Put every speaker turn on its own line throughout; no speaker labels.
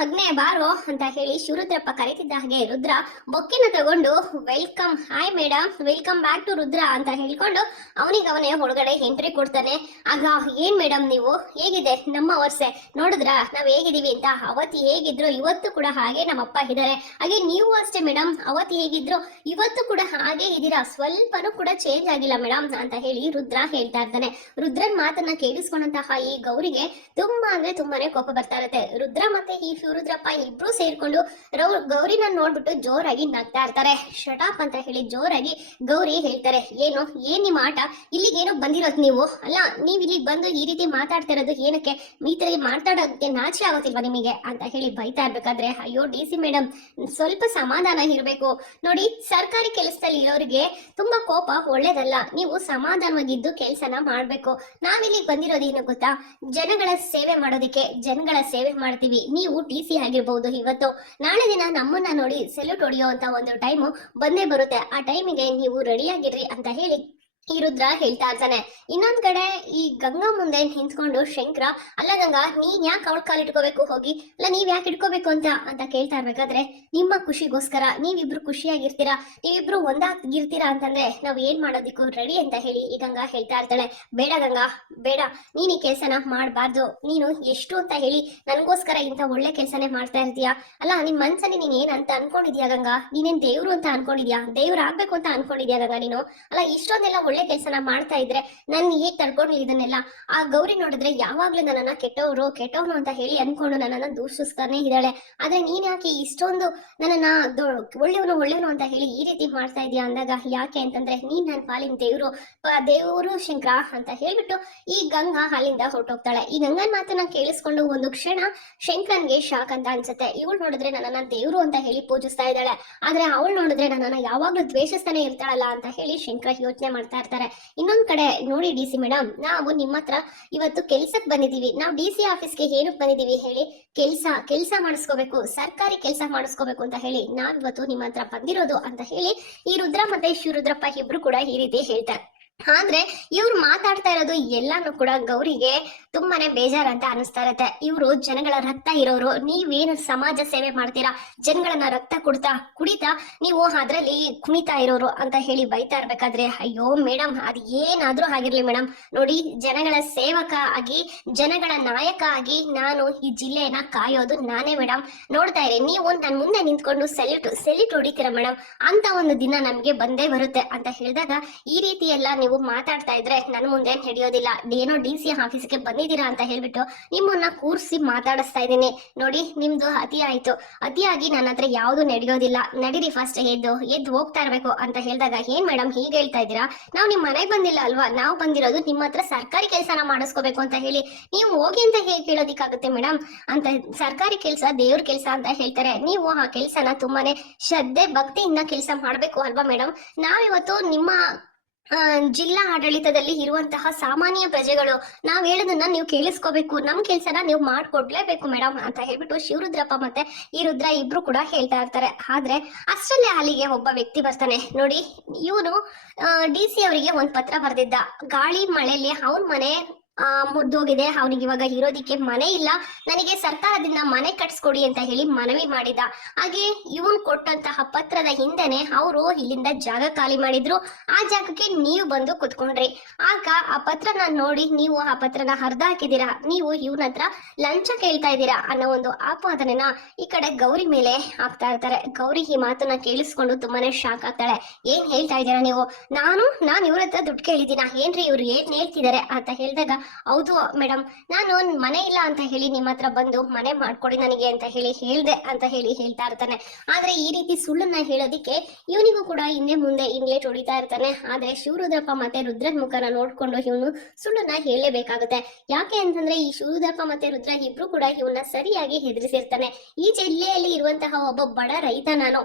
ಮಗ್ನೆ ಬಾರೋ ಅಂತ ಹೇಳಿ ಶಿವರುದ್ರಪ್ಪ ಕರೀತಿದ್ದ ಹಾಗೆ ರುದ್ರ ಬೊಕ್ಕಿನ ತಗೊಂಡು welcome hi madam welcome back to Rudra ಅಂತ ಹೇಳ್ಕೊಂಡು ಅವನಿಗೆ ಅವನೇ ಒಳಗಡೆ ಎಂಟ್ರಿ ಕೊಡ್ತಾನೆ. ಆಗ, ಏನ್ ಮೇಡಮ್ ನೀವು? ಹೇಗಿದೆ? ನಮ್ಮ ವರ್ಷೆ. ನೋಡಿದ್ರ? ನಾವ್ ಹೇಗಿದೀವಿ ಅಂತ? ಅವತ್ತು ಹೇಗಿದ್ರು, ಇವತ್ತು ಕೂಡ ಹಾಗೆ ನಮ್ಮಪ್ಪ ಇದ್ದಾರೆ. ಹಾಗೆ ನೀವು ಅಷ್ಟೇ ಮೇಡಮ್ ಅವತ್ತು ಹೇಗಿದ್ರು, ಇವತ್ತು ಕೂಡ ಹಾಗೆ ಇದ್ದೀರಾ? ಸ್ವಲ್ಪನೂ ಕೂಡ ಚೇಂಜ್ ಆಗಿಲ್ಲ ಮೇಡಮ್ ಅಂತ ಹೇಳಿ ರುದ್ರ ಹೇಳ್ತಾ ಇರ್ತಾನೆ. ರುದ್ರನ್ ಮಾತನ್ನ ಕೇಳಿಸ್ಕೊಂಡಂತಹ ಈ ಗೌರಿಗೆ ತುಂಬಾ ಅಂದ್ರೆ ತುಂಬಾನೇ ಕೋಪ ಬರ್ತಾ ಇರುತ್ತೆ. ರುದ್ರ ಮತ್ತೆ ಈ ಶಿವರುದ್ರಪ್ಪ ಇಬ್ರು ಸೇರ್ಕೊಂಡು ರೌ ಗೌರಿನ ನೋಡ್ಬಿಟ್ಟು ಜೋರಾಗಿ ನಗ್ತಾ ಇರ್ತಾರೆ. ಶಟಾಪ್ ಅಂತ ಹೇಳಿ ಜೋರಾಗಿ ಗೌರಿ ಹೇಳ್ತಾರೆ. ಏನು? ಏನ್ ನಿಮ್ಮ ಆಟ? ಇಲ್ಲಿಗೇನೋ ಬಂದಿರೋದು ನೀವು? ಅಲ್ಲ, ನೀವ್ ಇಲ್ಲಿಗೆ ಬಂದು ಈ ರೀತಿ ಮಾತಾಡ್ತಿರೋದು ಏನಕ್ಕೆ? ಮೀತರಿಗೆ ತರ ಮಾತಾಡೋದಕ್ಕೆ ನಾಚೆ ಆಗೋತಿಲ್ವಾ ನಿಮಗೆ? ಅಂತ ಹೇಳಿ ಬೈತಾ ಇರ್ಬೇಕಾದ್ರೆ, ಅಯ್ಯೋ, ಡಿ ಸಿ ಮೇಡಮ್ ಸ್ವಲ್ಪ ಸಮಾಧಾನ ಇರಬೇಕು. ನೋಡಿ, ಸರ್ಕಾರಿ ಕೆಲಸದಲ್ಲಿ ಇರೋರಿಗೆ ತುಂಬಾ ಕೋಪ ಒಳ್ಳೇದಲ್ಲ. ನೀವು ಸಮಾಧಾನವಾಗಿದ್ದು ಕೆಲಸನ ಮಾಡ್ಬೇಕು. ನಾವಿಲ್ಲಿ ಬಂದಿರೋದು ಏನು ಗೊತ್ತಾ? ಜನಗಳ ಸೇವೆ ಮಾಡೋದಕ್ಕೆ, ಜನಗಳ ಸೇವೆ ಮಾಡ್ತೀವಿ. ನೀವು ಟಿ ಸಿ ಆಗಿರ್ಬಹುದು ಇವತ್ತು ನಾಳೆ ದಿನ ನಮ್ಮನ್ನ ನೋಡಿ ಸೆಲ್ಯೂಟ್ ಹೊಡೆಯುವಂತ ಒಂದು ಟೈಮು ಬಂದೇ ಬರುತ್ತೆ. ಆ ಟೈಮಿಗೆ ನೀವು ರೆಡಿಯಾಗಿರ್ರಿ ಅಂತ ಹೇಳಿ ಈ ರುದ್ರ ಹೇಳ್ತಾ ಇರ್ತಾನೆ. ಇನ್ನೊಂದ್ ಕಡೆ ಈ ಗಂಗಾ ಮುಂದೆ ನಿಂತ್ಕೊಂಡು, ಶಂಕರ, ಅಲ್ಲ ಗಂಗಾ, ನೀನ್ ಯಾಕೆ ಅವಳ ಕಾಲ್ ಇಟ್ಕೋಬೇಕು? ಹೋಗಿ. ಅಲ್ಲ, ನೀವ್ ಯಾಕೆ ಇಟ್ಕೋಬೇಕು ಅಂತ ಅಂತ ಕೇಳ್ತಾ ಇರ್ಬೇಕಾದ್ರೆ, ನಿಮ್ಮ ಖುಷಿಗೋಸ್ಕರ ನೀವಿಬ್ರು ಖುಷಿಯಾಗಿರ್ತೀರಾ? ನೀವಿಬ್ರು ಒಂದಾಗಿರ್ತೀರಾ ಅಂತಂದ್ರೆ, ನಾವ್ ಏನ್ ಮಾಡೋದಿಕ್ಕೂ ರೆಡಿ ಅಂತ ಹೇಳಿ ಈ ಗಂಗಾ ಹೇಳ್ತಾ ಇರ್ತಾಳೆ. ಬೇಡ ಗಂಗಾ, ಬೇಡ. ನೀನ್ ಈ ಕೆಲ್ಸನ ಮಾಡ್ಬಾರ್ದು. ನೀನು ಎಷ್ಟು ಅಂತ ಹೇಳಿ ನನ್ಗೋಸ್ಕರ ಇಂತ ಒಳ್ಳೆ ಕೆಲ್ಸನೇ ಮಾಡ್ತಾ ಇರ್ತೀಯ? ಅಲ್ಲ, ನಿನ್ ಮನ್ಸಲ್ಲಿ ನೀನ್ ಏನ್ ಅಂತ ಅನ್ಕೊಂಡಿದ್ಯಾ ಗಂಗಾ? ನೀನೇನ್ ದೇವ್ರು ಅಂತ ಅನ್ಕೊಂಡಿದ್ಯಾ? ದೇವ್ರ ಆಗ್ಬೇಕು ಅಂತ ಅನ್ಕೊಂಡಿದ್ಯಾ ಗಂಗಾ ನೀನು? ಅಲ್ಲ, ಇಷ್ಟೊಂದೆಲ್ಲ ಒಳ್ಳೆ ಕೆಲಸನ ಮಾಡ್ತಾ ಇದ್ರೆ ನನ್ ಹೇಗ್ ತಡ್ಕೊಂಡ್ಲಿ ಇದನ್ನೆಲ್ಲ. ಆ ಗೌರಿ ನೋಡಿದ್ರೆ ಯಾವಾಗ್ಲೂ ನನ್ನನ್ನ ಕೆಟ್ಟವ್ರು, ಕೆಟ್ಟವನು ಅಂತ ಹೇಳಿ ಅನ್ಕೊಂಡು ನನ್ನನ್ನ ದೂಷಿಸ್ತಾನೆ ಇದ್ದಾಳೆ. ಆದ್ರೆ ನೀನ್ ಯಾಕೆ ಇಷ್ಟೊಂದು ನನ್ನನ್ನ ಒಳ್ಳೆಯವನು ಒಳ್ಳೆಯವನು ಅಂತ ಹೇಳಿ ಈ ರೀತಿ ಮಾಡ್ತಾ ಇದೀಯ ಅಂದಾಗ ಯಾಕೆ ಅಂತಂದ್ರೆ ನೀನ್ ನನ್ ಪಾಲಿನ ದೇವ್ರು ದೇವರು ದೇವ್ರು ಶಂಕರ ಅಂತ ಹೇಳ್ಬಿಟ್ಟು ಈ ಗಂಗಾ ಅಲ್ಲಿಂದ ಹೊರಟೋಗ್ತಾಳೆ. ಈ ಗಂಗನ್ ಮಾತನ್ನ ಕೇಳಿಸ್ಕೊಂಡು ಒಂದು ಕ್ಷಣ ಶಂಕರನ್ಗೆ ಶಾಕ್ ಅಂತ ಅನ್ಸುತ್ತೆ. ಇವಳು ನೋಡಿದ್ರೆ ನನ್ನನ್ನ ದೇವ್ರು ಅಂತ ಹೇಳಿ ಪೂಜಿಸ್ತಾ ಇದ್ದಾಳೆ. ಆದ್ರೆ ಅವಳು ನೋಡಿದ್ರೆ ನನ್ನನ್ನ ಯಾವಾಗ್ಲೂ ದ್ವೇಷಿಸ್ತಾನೆ ಇರ್ತಾಳಲ್ಲ ಅಂತ ಹೇಳಿ ಶಂಕರ ಯೋಚನೆ ಮಾಡ್ತಾ ಇರ್ತಾರೆ ಇನ್ನೊಂದ್ ಕಡೆ ನೋಡಿ ಡಿ ಸಿ ಮೇಡಮ್ ನಾವು ನಿಮ್ಮ ಹತ್ರ ಇವತ್ತು ಕೆಲ್ಸಕ್ ಬಂದಿದೀವಿ ನಾವು ಡಿ ಸಿ ಆಫೀಸ್ಗೆ ಏನಕ್ಕೆ ಬಂದಿದೀವಿ ಹೇಳಿ? ಕೆಲ್ಸ ಕೆಲ್ಸ ಮಾಡಿಸ್ಕೋಬೇಕು, ಸರ್ಕಾರಿ ಕೆಲ್ಸ ಮಾಡಿಸ್ಕೋಬೇಕು ಅಂತ ಹೇಳಿ ನಾವಿವತ್ತು ನಿಮ್ಮ ಹತ್ರ ಬಂದಿರೋದು ಅಂತ ಹೇಳಿ ಈ ರುದ್ರ ಮತ್ತೆ ಶಿವರುದ್ರಪ್ಪ ಇಬ್ರು ಕೂಡ ಈ ರೀತಿ ಹೇಳ್ತಾರೆ. ಆದ್ರೆ ಇವ್ರು ಮಾತಾಡ್ತಾ ಇರೋದು ಎಲ್ಲಾನು ಕೂಡ ಗೌರಿಗೆ ತುಂಬಾನೇ ಬೇಜಾರಂತ ಅನಿಸ್ತಾ ಇರತ್ತೆ. ಇವರು ಜನಗಳ ರಕ್ತ ಇರೋರು, ನೀವೇನು ಸಮಾಜ ಸೇವೆ ಮಾಡ್ತೀರಾ? ಜನಗಳನ್ನ ರಕ್ತ ಕುಡ್ತಾ, ಕುಡಿತಾ ನೀವು ಅದ್ರಲ್ಲಿ ಕುಣಿತಾ ಇರೋರು ಅಂತ ಹೇಳಿ ಬೈತಾ ಇರ್ಬೇಕಾದ್ರೆ, ಅಯ್ಯೋ ಮೇಡಮ್ ಅದ್ ಏನಾದ್ರೂ ಆಗಿರ್ಲಿ ಮೇಡಮ್ ನೋಡಿ, ಜನಗಳ ಸೇವಕ ಆಗಿ, ಜನಗಳ ನಾಯಕ ಆಗಿ ನಾನು ಈ ಜಿಲ್ಲೆಯನ್ನ ಕಾಯೋದು ನಾನೇ ಮೇಡಮ್ ನೋಡ್ತಾ ಇರಿ, ನೀವು ನನ್ ಮುಂದೆ ನಿಂತ್ಕೊಂಡು ಸೆಲ್ಯೂಟ್ ಸೆಲ್ಯೂಟ್ ಹೊಡಿತೀರಾ ಮೇಡಮ್ ಅಂತ ಒಂದು ದಿನ ನಮ್ಗೆ ಬಂದೇ ಬರುತ್ತೆ ಅಂತ ಹೇಳಿದಾಗ ಈ ರೀತಿ ಎಲ್ಲ ಮಾತಾಡ್ತಾ ಇದ್ರೆ ನನ್ ಮುಂದೆ ಹಿಡಿಯೋದಿಲ್ಲ. ಏನೋ ಡಿ ಸಿ ಆಫೀಸ್ಗೆ ಬಂದಿದ್ದೀರಾ ಅಂತ ಹೇಳ್ಬಿಟ್ಟು ನಿಮ್ಮನ್ನ ಕೂರ್ಸಿ ಮಾತಾಡಿಸ್ತಾ ಇದ್ದೀನಿ. ನೋಡಿ, ನಿಮ್ದು ಅತಿ ಆಯ್ತು. ಅತಿಯಾಗಿ ನನ್ನ ಹತ್ರ ಯಾವ್ದು ನಡೆಯೋದಿಲ್ಲ. ನಡೀರಿ ಫಸ್ಟ್ ಎದ್ದು ಎದ್ದು ಹೋಗ್ತಾ ಇರ್ಬೇಕು ಅಂತ ಹೇಳಿದಾಗ ಏನ್ ಮೇಡಮ್ ಹೀಗೆ ಹೇಳ್ತಾ ಇದ್ದೀರಾ? ನಾವು ನಿಮ್ ಮನೆಗೆ ಬಂದಿಲ್ಲ ಅಲ್ವಾ? ನಾವು ಬಂದಿರೋದು ನಿಮ್ಮ ಹತ್ರ ಸರ್ಕಾರಿ ಕೆಲಸನ ಮಾಡಿಸ್ಕೋಬೇಕು ಅಂತ ಹೇಳಿ. ನೀವು ಹೋಗಿ ಅಂತ ಹೇಗೆ ಕೇಳೋದಿಕ್ಕಾಗುತ್ತೆ ಮೇಡಮ್ ಅಂತ ಸರ್ಕಾರಿ ಕೆಲಸ ದೇವ್ರ ಕೆಲಸ ಅಂತ ಹೇಳ್ತಾರೆ. ನೀವು ಆ ಕೆಲಸನ ತುಂಬಾನೇ ಶ್ರದ್ಧೆ, ಭಕ್ತಿಯಿಂದ ಕೆಲಸ ಮಾಡ್ಬೇಕು ಅಲ್ವಾ ಮೇಡಮ್ ನಾವಿವತ್ತು ನಿಮ್ಮ ಜಿಲ್ಲಾ ಆಡಳಿತದಲ್ಲಿ ಇರುವಂತಹ ಸಾಮಾನ್ಯ ಪ್ರಜೆಗಳು, ನಾವ್ ಹೇಳೋದನ್ನ ನೀವು ಕೇಳಿಸ್ಕೋಬೇಕು. ನಮ್ ಕೆಲ್ಸನ ನೀವು ಮಾಡ್ಕೊಡ್ಲೇಬೇಕು ಮೇಡಮ್ ಅಂತ ಹೇಳ್ಬಿಟ್ಟು ಶಿವರುದ್ರಪ್ಪ ಮತ್ತೆ ಈ ರುದ್ರ ಇಬ್ರು ಕೂಡ ಹೇಳ್ತಾ ಇರ್ತಾರೆ. ಆದ್ರೆ ಅಷ್ಟರಲ್ಲೇ ಅಲ್ಲಿಗೆ ಒಬ್ಬ ವ್ಯಕ್ತಿ ಬರ್ತಾನೆ. ನೋಡಿ, ಇವನು ಡಿ ಸಿ ಅವರಿಗೆ ಒಂದ್ ಪತ್ರ ಬರ್ದಿದ್ದ. ಗಾಳಿ ಮಳೆಯಲ್ಲಿ ಅವನ್ ಮನೆ ಆ, ಮುಗ್ದೋಗಿದೆ ಅವನಿಗೆ ಇವಾಗ ಇರೋದಿಕ್ಕೆ ಮನೆ ಇಲ್ಲ. ನನಗೆ ಸರ್ಕಾರದಿಂದ ಮನೆ ಕಟ್ಸ್ಕೊಡಿ ಅಂತ ಹೇಳಿ ಮನವಿ ಮಾಡಿದ. ಹಾಗೆ ಇವನ್ ಕೊಟ್ಟಂತಹ ಪತ್ರದ ಹಿಂದೆನೆ ಅವರು ಇಲ್ಲಿಂದ ಜಾಗ ಖಾಲಿ ಮಾಡಿದ್ರು. ಆ ಜಾಗಕ್ಕೆ ನೀವು ಬಂದು ಕುತ್ಕೊಂಡ್ರಿ. ಆಗ ಆ ಪತ್ರನ ನೋಡಿ ನೀವು ಆ ಪತ್ರನ ಹರಿದ ಹಾಕಿದೀರಾ ನೀವು ಇವನ ಹತ್ರ ಲಂಚ ಕೇಳ್ತಾ ಇದ್ದೀರಾ ಅನ್ನೋ ಒಂದು ಆಪಾದನೆನ ಈ ಕಡೆ ಗೌರಿ ಮೇಲೆ ಹಾಕ್ತಾ ಇರ್ತಾರೆ. ಗೌರಿ ಈ ಮಾತನ್ನ ಕೇಳಿಸ್ಕೊಂಡು ತುಂಬಾನೇ ಶಾಕ್ ಆಗ್ತಾಳೆ. ಏನ್ ಹೇಳ್ತಾ ಇದ್ದೀರಾ ನೀವು? ನಾನು ನಾನು ಇವ್ರ ಹತ್ರ ದುಡ್ಡು ಕೇಳಿದ್ದೀನ? ಏನ್ರಿ ಇವ್ರು ಏನ್ ಹೇಳ್ತಿದ್ದಾರೆ ಅಂತ ಹೇಳಿದಾಗ ಹೌದು ಮೇಡಮ್, ನಾನು ಮನೆ ಇಲ್ಲ ಅಂತ ಹೇಳಿ ನಿಮ್ಮ ಹತ್ರ ಬಂದು ಮನೆ ಮಾಡ್ಕೊಡಿ ನನಗೆ ಅಂತ ಹೇಳಿ ಹೇಳ್ದೆ ಅಂತ ಹೇಳಿ ಹೇಳ್ತಾ ಇರ್ತಾನೆ. ಆದ್ರೆ ಈ ರೀತಿ ಸುಳ್ಳನ್ನ ಹೇಳೋದಿಕ್ಕೆ ಇವನಿಗೂ ಕೂಡ ಹಿಂದೆ ಮುಂದೆ ಇಂಗ್ಲೇಟ್ ಹೊಡಿತಾ ಇರ್ತಾನೆ. ಆದ್ರೆ ಶಿವರುದ್ರಪ್ಪ ಮತ್ತೆ ರುದ್ರನ್ ಮುಖನ ನೋಡ್ಕೊಂಡು ಇವನು ಸುಳ್ಳನ್ನ ಹೇಳಲೇಬೇಕಾಗುತ್ತೆ. ಯಾಕೆ ಅಂತಂದ್ರೆ ಈ ಶಿವರುದ್ರಪ್ಪ ಮತ್ತೆ ರುದ್ರ ಇಬ್ರು ಕೂಡ ಇವನ್ನ ಸರಿಯಾಗಿ ಹೆದರಿಸಿರ್ತಾನೆ. ಈ ಜಿಲ್ಲೆಯಲ್ಲಿ ಇರುವಂತಹ ಒಬ್ಬ ಬಡ ರೈತ ನಾನು.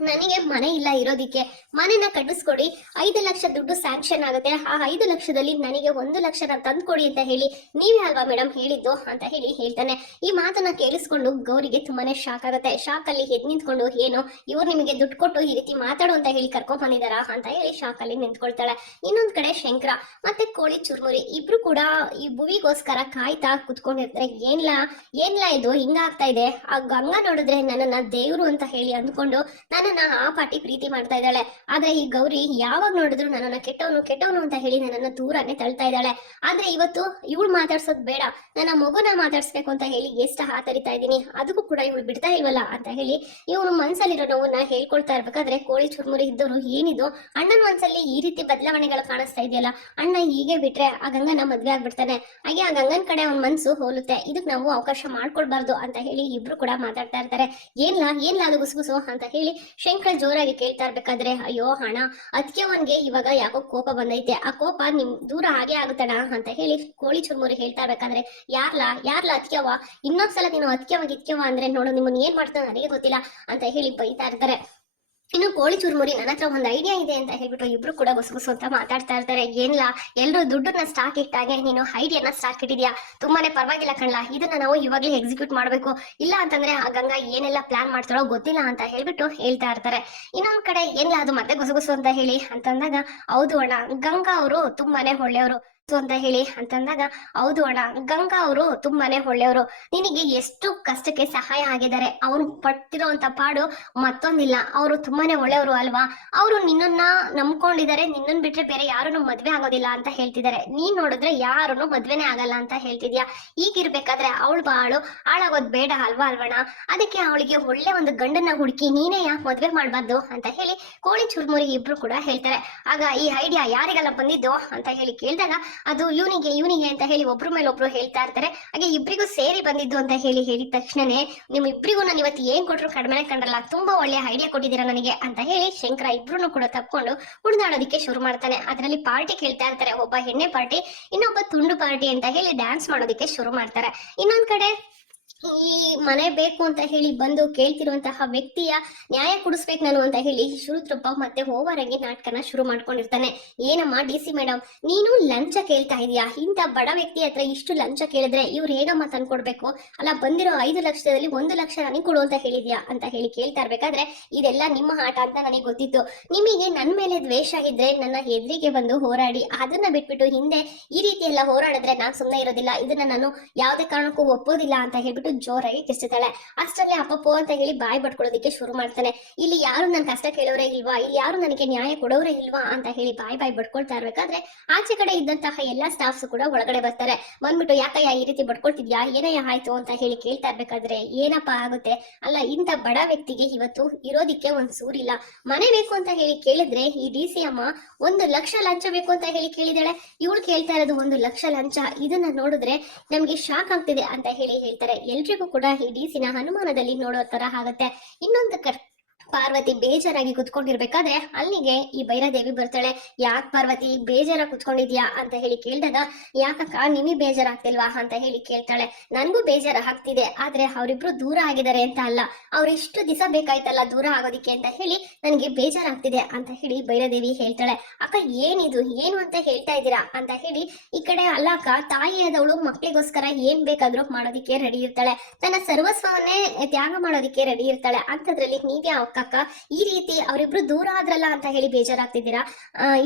ನನಗೆ ಮನೆ ಇಲ್ಲ ಇರೋದಿಕ್ಕೆ ಮನೆನ ಕಟ್ಟಿಸ್ಕೊಡಿ. ಐದು ಲಕ್ಷ ದುಡ್ಡು ಸ್ಯಾಂಕ್ಷನ್ ಆಗುತ್ತೆ. ಆ ಐದು ಲಕ್ಷದಲ್ಲಿ ನನಗೆ ಒಂದು ಲಕ್ಷನ ತಂದ್ಕೊಡಿ ಅಂತ ಹೇಳಿ ನೀವೇ ಅಲ್ವಾ ಮೇಡಮ್ ಹೇಳಿದ್ದು ಅಂತ ಹೇಳಿ ಹೇಳ್ತಾನೆ. ಈ ಮಾತನ್ನ ಕೇಳಿಸ್ಕೊಂಡು ಗೌರಿಗೆ ತುಂಬಾನೇ ಶಾಕ್ ಆಗುತ್ತೆ. ಶಾಕ್ ಅಲ್ಲಿ ಎದ್ ನಿಂತ್ಕೊಂಡು ಏನು ಇವ್ರು ನಿಮಗೆ ದುಡ್ಡು ಕೊಟ್ಟು ಈ ರೀತಿ ಮಾತಾಡು ಅಂತ ಹೇಳಿ ಕರ್ಕೊಂಡ್ ಬಂದಿದಾರಾ ಅಂತ ಹೇಳಿ ಶಾಕ್ ಅಲ್ಲಿ ನಿಂತ್ಕೊಳ್ತಾಳೆ. ಇನ್ನೊಂದ್ ಕಡೆ ಶಂಕರ ಮತ್ತೆ ಕೋಳಿ ಚುರ್ಮುರಿ ಇಬ್ರು ಕೂಡ ಈ ಭುವಿಗೋಸ್ಕರ ಕಾಯ್ತಾ ಕುತ್ಕೊಂಡಿರ್ತಾರೆ. ಏನ್ಲ ಏನ್ಲ ಇದು? ಹಿಂಗಾಗ್ತಾ ಇದೆ. ಆ ಗಂಗಾ ನೋಡಿದ್ರೆ ನನ್ನನ್ನ ದೇವ್ರು ಅಂತ ಹೇಳಿ ಅಂದ್ಕೊಂಡು ನನ್ನನ್ನ ಆ ಪಾಟಿ ಪ್ರೀತಿ ಮಾಡ್ತಾ ಇದ್ದಾಳೆ. ಆದ್ರೆ ಈ ಗೌರಿ ಯಾವಾಗ ನೋಡಿದ್ರು ನನ್ನನ್ನ ಕೆಟ್ಟವನು ಕೆಟ್ಟವನು ಅಂತ ಹೇಳಿ ನನ್ನನ್ನ ದೂರನೇ ತಳ್ತಾ ಇದ್ದಾಳೆ. ಆದ್ರೆ ಇವತ್ತು ಇವಳು ಮಾತಾಡ್ಸೋದ್ ಬೇಡ. ನನ್ನ ಮಗುನ ಮಾತಾಡ್ಸ್ಬೇಕು ಅಂತ ಹೇಳಿ ಎಷ್ಟ ಹಾತರಿತಾ ಇದ್ದೀನಿ. ಅದಕ್ಕೂ ಕೂಡ ಇವಳು ಬಿಡ್ತಾ ಇವಲ್ಲ ಅಂತ ಹೇಳಿ ಇವನು ಮನ್ಸಲ್ಲಿರೋ ನೋವನ್ನ ಹೇಳ್ಕೊಳ್ತಾ ಇರ್ಬೇಕಾದ್ರೆ ಕೋಳಿ ಚುರ್ಮುರಿ ಇದ್ದವರು ಏನಿದು ಅಣ್ಣನ ಮನ್ಸಲ್ಲಿ ಈ ರೀತಿ ಬದಲಾವಣೆಗಳು ಕಾಣಿಸ್ತಾ ಇದೆಯಲ್ಲ, ಅಣ್ಣ ಹೀಗೆ ಬಿಟ್ರೆ ಆ ಗಂಗನ ಮದ್ವೆ ಆಗ್ಬಿಡ್ತಾನೆ. ಹಾಗೆ ಆ ಗಂಗನ್ ಕಡೆ ಅವ್ನ ಮನ್ಸು ಹೋಲುತ್ತೆ. ಇದಕ್ ನಾವು ಅವಕಾಶ ಮಾಡ್ಕೊಡ್ಬಾರ್ದು ಅಂತ ಹೇಳಿ ಇಬ್ರು ಕೂಡ ಮಾತಾಡ್ತಾ ಇರ್ತಾರೆ. ಏನ್ಲಾ ಏನ್ಲಾ ಅದು ಗುಸುಗುಸು ಅಂತ ಹೇಳಿ ಶಂಕರ ಜೋರಾಗಿ ಕೇಳ್ತಾ ಇರ್ಬೇಕಾದ್ರೆ, ಅಯ್ಯೋ ಹಣ ಅದಕ್ಕೆ ಅವನ್ಗೆ ಇವಾಗ ಯಾಕೋ ಕೋಪ ಬಂದೈತೆ. ಆ ಕೋಪ ನಿಮ್ ದೂರ ಹಾಗೆ ಆಗುತ್ತಣ ಅಂತ ಹೇಳಿ ಕೋಳಿ ಚುರ್ಮುರಿ ಹೇಳ್ತಾ ಇರ್ಬೇಕಾದ್ರೆ, ಯಾರ್ಲಾ ಯಾರ್ಲಾ ಅತ್ಯವ ಇನ್ನೊಂದ್ಸಲ ನೀನು ಅತ್ಯವ ಗಿತ್ಯವ ಅಂದ್ರೆ ನೋಡು ನಿಮ್ಮನ್ನ ಏನ್ ಮಾಡ್ತಾನೆ ನನಗೆ ಗೊತ್ತಿಲ್ಲ ಅಂತ ಹೇಳಿ ಬೈತಾ ಇರ್ತಾರೆ. ಇನ್ನು ಕೋಳಿ ಚುರುಮುರಿ ನನ್ನ ಹತ್ರ ಒಂದು ಐಡಿಯಾ ಇದೆ ಅಂತ ಹೇಳ್ಬಿಟ್ಟು ಇಬ್ರು ಕೂಡ ಗುಸುಗುಸು ಅಂತ ಮಾತಾಡ್ತಾ ಇರ್ತಾರೆ. ಏನಿಲ್ಲ, ಎಲ್ರು ದುಡ್ಡನ್ನ ಸ್ಟಾಕ್ ಇಟ್ಟಾಗೆ ನೀನು ಐಡಿಯಾನ ಸ್ಟಾಕ್ ಇಟ್ಟಿದ್ಯಾ? ತುಂಬಾನೇ ಪರವಾಗಿಲ್ಲ ಕಣ್ಲಾ, ಇದನ್ನ ನಾವು ಇವಾಗ್ಲೇ ಎಕ್ಸಿಕ್ಯೂಟ್ ಮಾಡ್ಬೇಕು. ಇಲ್ಲ ಅಂತಂದ್ರೆ ಆ ಗಂಗಾ ಏನೆಲ್ಲ ಪ್ಲಾನ್ ಮಾಡ್ತಾರೋ ಗೊತ್ತಿಲ್ಲ ಅಂತ ಹೇಳ್ಬಿಟ್ಟು ಹೇಳ್ತಾ ಇರ್ತಾರೆ. ಇನ್ನೊಂದ್ ಕಡೆ ಏನಿಲ್ಲ, ಅದು ಮತ್ತೆ ಗುಸುಗುಸು ಅಂತ ಹೇಳಿ ಅಂತಂದಾಗ, ಹೌದು ಅಣ್ಣ, ಗಂಗಾ ಅವರು ತುಂಬಾನೇ ಒಳ್ಳೆಯವರು. ಅಂತ ಹೇಳಿ ಅಂತಂದಾಗ, ಹೌದು ಅಣ್ಣ, ಗಂಗಾ ಅವರು ತುಂಬಾನೇ ಒಳ್ಳೆಯವರು. ನಿನಗೆ ಎಷ್ಟು ಕಷ್ಟಕ್ಕೆ ಸಹಾಯ ಆಗಿದ್ದಾರೆ. ಅವ್ರು ಪಟ್ಟಿರೋಂತ ಪಾಡು ಮತ್ತೊಂದಿಲ್ಲ. ಅವರು ತುಂಬಾನೇ ಒಳ್ಳೆಯವರು ಅಲ್ವಾ? ಅವರು ನಿನ್ನನ್ನ ನಂಬ್ಕೊಂಡಿದ್ದಾರೆ. ನಿನ್ನನ್ ಬಿಟ್ರೆ ಬೇರೆ ಯಾರನ್ನು ಮದ್ವೆ ಆಗೋದಿಲ್ಲ ಅಂತ ಹೇಳ್ತಿದ್ದಾರೆ. ನೀನ್ ನೋಡಿದ್ರೆ ಯಾರನ್ನು ಮದ್ವೆನೇ ಆಗಲ್ಲ ಅಂತ ಹೇಳ್ತಿದ್ಯಾ? ಈಗಿರ್ಬೇಕಾದ್ರೆ ಅವಳು ಬಾಳು, ಹಾಳಾಗೋದ್ ಬೇಡ ಅಲ್ವಾ ಅಲ್ವಣ ಅದಕ್ಕೆ ಅವಳಿಗೆ ಒಳ್ಳೆ ಒಂದು ಗಂಡನ್ನ ಹುಡುಕಿ ನೀನೇ ಯಾಕೆ ಮದ್ವೆ ಮಾಡ್ಬಾರ್ದು? ಅಂತ ಹೇಳಿ ಕೋಳಿ ಚುರ್ಮುರಿ ಇಬ್ರು ಕೂಡ ಹೇಳ್ತಾರೆ. ಆಗ ಈ ಐಡಿಯಾ ಯಾರಿಗೆಲ್ಲ ಬಂದಿದ್ದು ಅಂತ ಹೇಳಿ ಕೇಳಿದಾಗ ಅದು ಇವನಿಗೆ ಇವನಿಗೆ ಅಂತ ಹೇಳಿ ಒಬ್ರು ಮೇಲೆ ಒಬ್ರು ಹೇಳ್ತಾ ಇರ್ತಾರೆ. ಹಾಗೆ ಇಬ್ರಿಗೂ ಸೇರಿ ಬಂದಿದ್ದು ಅಂತ ಹೇಳಿ ಹೇಳಿದ ತಕ್ಷಣನೇ ನಿಮ್ ಇಬ್ರಿಗೂ ನಾನು ಇವತ್ತು ಏನ್ ಕೊಟ್ರು ಕಡಿಮೆ ಕಂಡ್ರಲ್ಲ, ತುಂಬಾ ಒಳ್ಳೆ ಐಡಿಯಾ ಕೊಟ್ಟಿದ್ದೀರಾ ನನಗೆ ಅಂತ ಹೇಳಿ ಶಂಕರ ಇಬ್ರು ಕೂಡ ತಕ್ಕೊಂಡು ಕುಣಿದಾಡೋದಕ್ಕೆ ಶುರು ಮಾಡ್ತಾನೆ. ಅದರಲ್ಲಿ ಪಾರ್ಟಿ ಕೇಳ್ತಾ ಇರ್ತಾರೆ, ಒಬ್ಬ ಹೆಣ್ಣೆ ಪಾರ್ಟಿ, ಇನ್ನೊಬ್ಬ ತುಂಡು ಪಾರ್ಟಿ ಅಂತ ಹೇಳಿ ಡ್ಯಾನ್ಸ್ ಮಾಡೋದಕ್ಕೆ ಶುರು ಮಾಡ್ತಾರೆ. ಇನ್ನೊಂದ್ ಕಡೆ ಈ ಮನೆ ಬೇಕು ಅಂತ ಹೇಳಿ ಬಂದು ಕೇಳ್ತಿರುವಂತಹ ವ್ಯಕ್ತಿಯ ನ್ಯಾಯ ಕೊಡಿಸ್ಬೇಕು ನಾನು ಅಂತ ಹೇಳಿ ಶುರುದ್ರಪ್ಪ ಮತ್ತೆ ಹೋವರಂಗಿ ನಾಟಕನ ಶುರು ಮಾಡ್ಕೊಂಡಿರ್ತಾನೆ. ಏನಮ್ಮ ಡಿ ಸಿ ಮೇಡಮ್ ನೀನು ಲಂಚ ಕೇಳ್ತಾ ಇದೀಯಾ? ಇಂತ ಬಡ ವ್ಯಕ್ತಿ ಹತ್ರ ಇಷ್ಟು ಲಂಚ ಕೇಳಿದ್ರೆ ಇವ್ರು ಹೇಗಮ್ಮ ತಂದ್ಕೊಡ್ಬೇಕು? ಅಲ್ಲ, ಬಂದಿರೋ ಐದು ಲಕ್ಷದಲ್ಲಿ ಒಂದು ಲಕ್ಷ ನನಗೆ ಕೊಡು ಅಂತ ಹೇಳಿದ್ಯಾ? ಅಂತ ಹೇಳಿ ಕೇಳ್ತಾ ಇರ್ಬೇಕಾದ್ರೆ ಇದೆಲ್ಲ ನಿಮ್ಮ ಆಟ ಅಂತ ನನಗೆ ಗೊತ್ತಿತ್ತು. ನಿಮಗೆ ನನ್ನ ಮೇಲೆ ದ್ವೇಷ ಇದ್ರೆ ನನ್ನ ಎದುರಿಗೆ ಬಂದು ಹೋರಾಡಿ, ಅದನ್ನ ಬಿಟ್ಬಿಟ್ಟು ಹಿಂದೆ ಈ ರೀತಿ ಎಲ್ಲ ಹೋರಾಡಿದ್ರೆ ನಾನು ಸುಮ್ಮನೆ ಇರೋದಿಲ್ಲ. ಇದನ್ನ ನಾನು ಯಾವುದೇ ಕಾರಣಕ್ಕೂ ಒಪ್ಪೋದಿಲ್ಲ ಅಂತ ಹೇಳ್ಬಿಟ್ಟು ಜೋರಾಗಿ ಕಿಸ್ತಾಳೆ ಅಷ್ಟರಲ್ಲೇ ಅಪ್ಪಪ್ಪೋ ಅಂತ ಹೇಳಿ ಬಾಯಿ ಬಡ್ಕೊಳ್ಳೋದಕ್ಕೆ ಶುರು ಮಾಡ್ತಾನೆ. ಇಲ್ಲಿ ಯಾರು ನನ್ನ ಕಷ್ಟ ಕೇಳೋರೇ ಇಲ್ವಾ? ಇಲ್ಲಿ ಯಾರು ನನಗೆ ನ್ಯಾಯ ಕೊಡೋರೇ ಇಲ್ವಾ? ಅಂತ ಹೇಳಿ ಬಾಯಿ ಬಾಯಿ ಬಡ್ಕೊಳ್ತಾ ಇರ್ಬೇಕಾದ್ರೆ ಆಚೆ ಕಡೆ ಇದ್ದಂತಹ ಎಲ್ಲಾ ಸ್ಟಾಫ್ಸ್ ಕೂಡ ಒಳಗಡೆ ಬರ್ತಾರೆ. ಬಂದ್ಬಿಟ್ಟು, ಯಾಕಯ್ಯ ಈ ರೀತಿ ಬಡ್ಕೊಳ್ತಿದ್ಯಾ? ಏನಯ್ಯ ಆಯ್ತು? ಅಂತ ಹೇಳಿ ಕೇಳ್ತಾ ಇರ್ಬೇಕಾದ್ರೆ ಏನಪ್ಪ ಆಗುತ್ತೆ? ಅಲ್ಲ, ಇಂಥ ಬಡ ವ್ಯಕ್ತಿಗೆ ಇವತ್ತು ಇರೋದಿಕ್ಕೆ ಒಂದ್ ಸೂರಿಲ್ಲ. ಮನೆ ಬೇಕು ಅಂತ ಹೇಳಿ ಕೇಳಿದ್ರೆ ಈ ಡಿ ಸಿ ಅಮ್ಮ ಒಂದು ಲಕ್ಷ ಲಂಚ ಬೇಕು ಅಂತ ಹೇಳಿ ಕೇಳಿದಾಳೆ ಇವಳು ಕೇಳ್ತಾ ಇರೋದು ಒಂದು ಲಕ್ಷ ಲಂಚ. ಇದನ್ನ ನೋಡಿದ್ರೆ ನಮ್ಗೆ ಶಾಕ್ ಆಗ್ತಿದೆ ಅಂತ ಹೇಳಿ ಹೇಳ್ತಾರೆ. ಎಲ್ರಿಗೂ ಕೂಡ ಈ ಡಿ ಅನುಮಾನದಲ್ಲಿ ನೋಡೋ ತರ ಆಗುತ್ತೆ. ಇನ್ನೊಂದು ಪಾರ್ವತಿ ಬೇಜಾರಾಗಿ ಕುತ್ಕೊಂಡಿರ್ಬೇಕಾದ್ರೆ ಅಲ್ಲಿಗೆ ಈ ಭೈರದೇವಿ ಬರ್ತಾಳೆ. ಯಾಕೆ ಪಾರ್ವತಿ, ಬೇಜಾರ ಕುತ್ಕೊಂಡಿದ್ಯಾ ಅಂತ ಹೇಳಿ ಕೇಳಿದಾಗ, ಯಾಕಕ್ಕ ನಿಮಗೆ ಬೇಜಾರಾಗ್ತಿಲ್ವಾ ಅಂತ ಹೇಳಿ ಕೇಳ್ತಾಳೆ. ನನ್ಗೂ ಬೇಜಾರ ಆಗ್ತಿದೆ, ಆದ್ರೆ ಅವರಿಬ್ರು ದೂರ ಆಗಿದ್ದಾರೆ ಅಂತ ಅಲ್ಲ. ಅವ್ರಿಷ್ಟು ದಿವಸ ಬೇಕಾಯ್ತಲ್ಲ ದೂರ ಆಗೋದಿಕ್ಕೆ ಅಂತ ಹೇಳಿ ನನಗೆ ಬೇಜಾರಾಗ್ತಿದೆ ಅಂತ ಹೇಳಿ ಭೈರದೇವಿ ಹೇಳ್ತಾಳೆ. ಅಕ್ಕ, ಏನಿದು? ಏನು ಅಂತ ಹೇಳ್ತಾ ಇದ್ದೀರಾ ಅಂತ ಹೇಳಿ ಈ ಕಡೆ ಅಲ್ಲಕ್ಕ ತಾಯಿಯಾದವಳು ಮಕ್ಕಳಿಗೋಸ್ಕರ ಏನ್ ಬೇಕಾದ್ರೂ ಮಾಡೋದಿಕ್ಕೆ ರೆಡಿ ಇರ್ತಾಳೆ. ತನ್ನ ಸರ್ವಸ್ವವನ್ನೇ ತ್ಯಾಗ ಮಾಡೋದಿಕ್ಕೆ ರೆಡಿ ಇರ್ತಾಳೆ. ಅಂತದ್ರಲ್ಲಿ ನೀವ್ಯಾ ಅಕ್ಕ ಈ ರೀತಿ ಅವರಿಬ್ರು ದೂರ ಆದ್ರಲ್ಲ ಅಂತ ಹೇಳಿ ಬೇಜಾರಾಗ್ತಿದ್ದೀರಾ?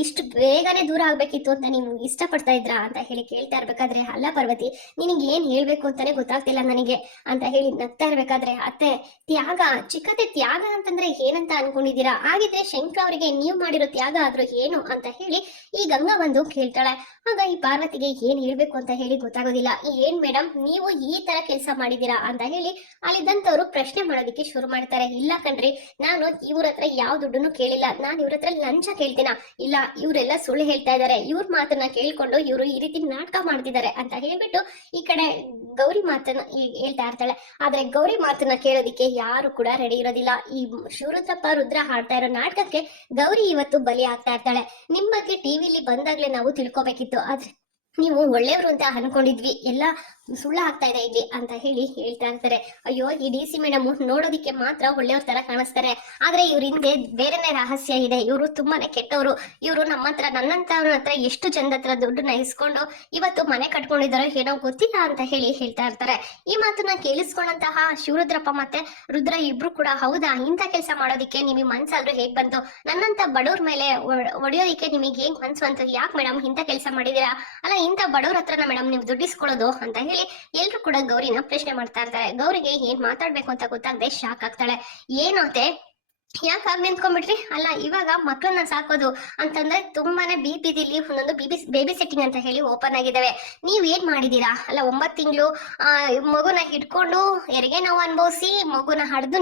ಇಷ್ಟು ಬೇಗನೆ ದೂರ ಆಗ್ಬೇಕಿತ್ತು ಅಂತ ನೀವು ಇಷ್ಟಪಡ್ತಾ ಇದ್ರಾ ಅಂತ ಹೇಳಿ ಕೇಳ್ತಾ ಇರ್ಬೇಕಾದ್ರೆ, ಅಲ್ಲ ಪಾರ್ವತಿ, ನಿನಗೆ ಏನ್ ಹೇಳ್ಬೇಕು ಅಂತಾನೆ ಗೊತ್ತಾಗ್ತಿಲ್ಲ ನನಗೆ ಅಂತ ಹೇಳಿ ನಗ್ತಾ ಇರ್ಬೇಕಾದ್ರೆ, ಅತ್ತೆ, ತ್ಯಾಗ ಚಿಕ್ಕತೆ ತ್ಯಾಗ ಅಂತಂದ್ರೆ ಏನಂತ ಅನ್ಕೊಂಡಿದ್ದೀರಾ? ಹಾಗಿದ್ರೆ ಶಂಕರ ಅವರಿಗೆ ನೀವು ಮಾಡಿರೋ ತ್ಯಾಗ ಆದ್ರೂ ಏನು ಅಂತ ಹೇಳಿ ಈ ಗಂಗಾ ಬಂದು ಕೇಳ್ತಾಳೆ. ಆಗ ಈ ಪಾರ್ವತಿಗೆ ಏನ್ ಹೇಳ್ಬೇಕು ಅಂತ ಹೇಳಿ ಗೊತ್ತಾಗೋದಿಲ್ಲ. ಏನ್ ಮೇಡಮ್ ನೀವು ಈ ತರ ಕೆಲಸ ಮಾಡಿದೀರಾ ಅಂತ ಹೇಳಿ ಅಲ್ಲಿದ್ದಂತವ್ರು ಪ್ರಶ್ನೆ ಮಾಡೋದಿಕ್ಕೆ ಶುರು ಮಾಡ್ತಾರೆ. ಇಲ್ಲ ಕಣ್ರಿ ನಾನು ಇವ್ರ ಹತ್ರ ಯಾವ ದುಡ್ಡನ್ನು ಕೇಳಿಲ್ಲ. ನಾನು ಇವ್ರ ಹತ್ರ ಲಂಚ ಕೇಳ್ತೀನ? ಇಲ್ಲ, ಇವರೆಲ್ಲ ಸುಳ್ಳು ಹೇಳ್ತಾ ಇದ್ದಾರೆ ಇವ್ರ ಮಾತನ್ನ ಕೇಳ್ಕೊಂಡು ಇವರು ಈ ರೀತಿ ನಾಟಕ ಮಾಡ್ತಿದ್ದಾರೆ ಅಂತ ಹೇಳ್ಬಿಟ್ಟು ಈ ಕಡೆ ಗೌರಿ ಮಾತನ್ನ ಹೇಳ್ತಾ ಇರ್ತಾಳೆ. ಆದ್ರೆ ಗೌರಿ ಮಾತನ್ನ ಕೇಳೋದಿಕ್ಕೆ ಯಾರು ಕೂಡ ರೆಡಿ ಇರೋದಿಲ್ಲ. ಈ ಶಿವರುದ್ರಪ್ಪ, ರುದ್ರ ಹಾಡ್ತಾ ಇರೋ ನಾಟಕಕ್ಕೆ ಗೌರಿ ಇವತ್ತು ಬಲಿ ಆಗ್ತಾ ಇರ್ತಾಳೆ. ನಿಮ್ ಬಗ್ಗೆ ಟಿವಿಲಿ ಬಂದಾಗ್ಲೇ ನಾವು ತಿಳ್ಕೊಬೇಕಿತ್ತು. ಆದ್ರೆ ನೀವು ಒಳ್ಳೆಯವರು ಅಂತ ಅನ್ಕೊಂಡಿದ್ವಿ. ಎಲ್ಲ ಸುಳ್ಳು ಆಗ್ತಾ ಇದೆ ಇಲ್ಲಿ ಅಂತ ಹೇಳಿ ಹೇಳ್ತಾ ಇರ್ತಾರೆ. ಅಯ್ಯೋ, ಈ ಡಿ ಸಿ ಮೇಡಮ್ ನೋಡೋದಿಕ್ಕೆ ಮಾತ್ರ ಒಳ್ಳೆಯವ್ರ ತರ ಕಾಣಿಸ್ತಾರೆ. ಆದ್ರೆ ಇವ್ರ ಹಿಂದೆ ಬೇರೆನೆ ರಹಸ್ಯ ಇದೆ. ಇವರು ತುಂಬಾನೇ ಕೆಟ್ಟವರು. ಇವರು ನಮ್ಮ ಹತ್ರ ನನ್ನಂತವ್ರ ಹತ್ರ ಎಷ್ಟು ಜನದ ಹತ್ರ ದುಡ್ಡನ್ನ ಇಸ್ಕೊಂಡು ಇವತ್ತು ಮನೆ ಕಟ್ಕೊಂಡಿದಾರೋ ಏನೋ ಗೊತ್ತಿಲ್ಲ ಅಂತ ಹೇಳಿ ಹೇಳ್ತಾ ಇರ್ತಾರೆ. ಈ ಮಾತನ್ನ ಕೇಳಿಸ್ಕೊಂಡಂತಹ ಶಿವರುದ್ರಪ್ಪ ಮತ್ತೆ ರುದ್ರ ಇಬ್ರು ಕೂಡ, ಹೌದಾ, ಇಂಥ ಕೆಲಸ ಮಾಡೋದಿಕ್ಕೆ ನಿಮಗೆ ಮನ್ಸಾದ್ರೂ ಹೇಗ್ ಬಂತು? ನನ್ನಂತ ಬಡವ್ರ ಮೇಲೆ ಒಡೆಯೋದಿಕ್ಕೆ ನಿಮಗೆ ಹೇಗ್ ಮನ್ಸು ಅಂತ ಯಾಕೆ ಮೇಡಮ್ ಇಂಥ ಕೆಲಸ ಮಾಡಿದೀರಾ? ಅಲ್ಲ, ಇಂಥ ಬಡವ್ರ ಹತ್ರನ ಮೇಡಮ್ ನೀವು ದುಡ್ಡಿಸ್ಕೊಳ್ಳೋದು ಅಂತ ಹೇಳಿ ಎಲ್ರು ಕೂಡ ಗೌರಿನ ಪ್ರಶ್ನೆ ಮಾಡ್ತಾ ಇರ್ತಾರೆ. ಗೌರಿಗೆ ಏನ್ ಮಾತಾಡ್ಬೇಕು ಅಂತ ಗೊತ್ತಾಗದೆ ಶಾಕ್ ಆಗ್ತಾಳೆ. ಏನಂತೆ ಯಾಕೆ ಹಾಗೆ ನಿಂತ್ಕೊಂಡ್ಬಿಟ್ರಿ? ಅಲ್ಲ, ಇವಾಗ ಮಕ್ಕಳನ್ನ ಸಾಕೋದು ಅಂತಂದ್ರೆ ತುಂಬಾನೇ ಬಿ ಬಿದಿಲಿ ಒಂದೊಂದು ಬಿಬಿ ಬೇಬಿ ಸೆಟ್ಟಿಂಗ್ ಅಂತ ಹೇಳಿ ಓಪನ್ ಆಗಿದ್ದಾವೆ ನೀವ್ ಏನ್ ಮಾಡಿದೀರಾ? ಅಲ್ಲ, ಒಂಬತ್ತು ತಿಂಗಳು ಮಗುನ ಹಿಡ್ಕೊಂಡು, ಹೆರಿಗೆ ನಾವು ಅನುಭವಿಸಿ ಮಗುನ ಹಡ್ದು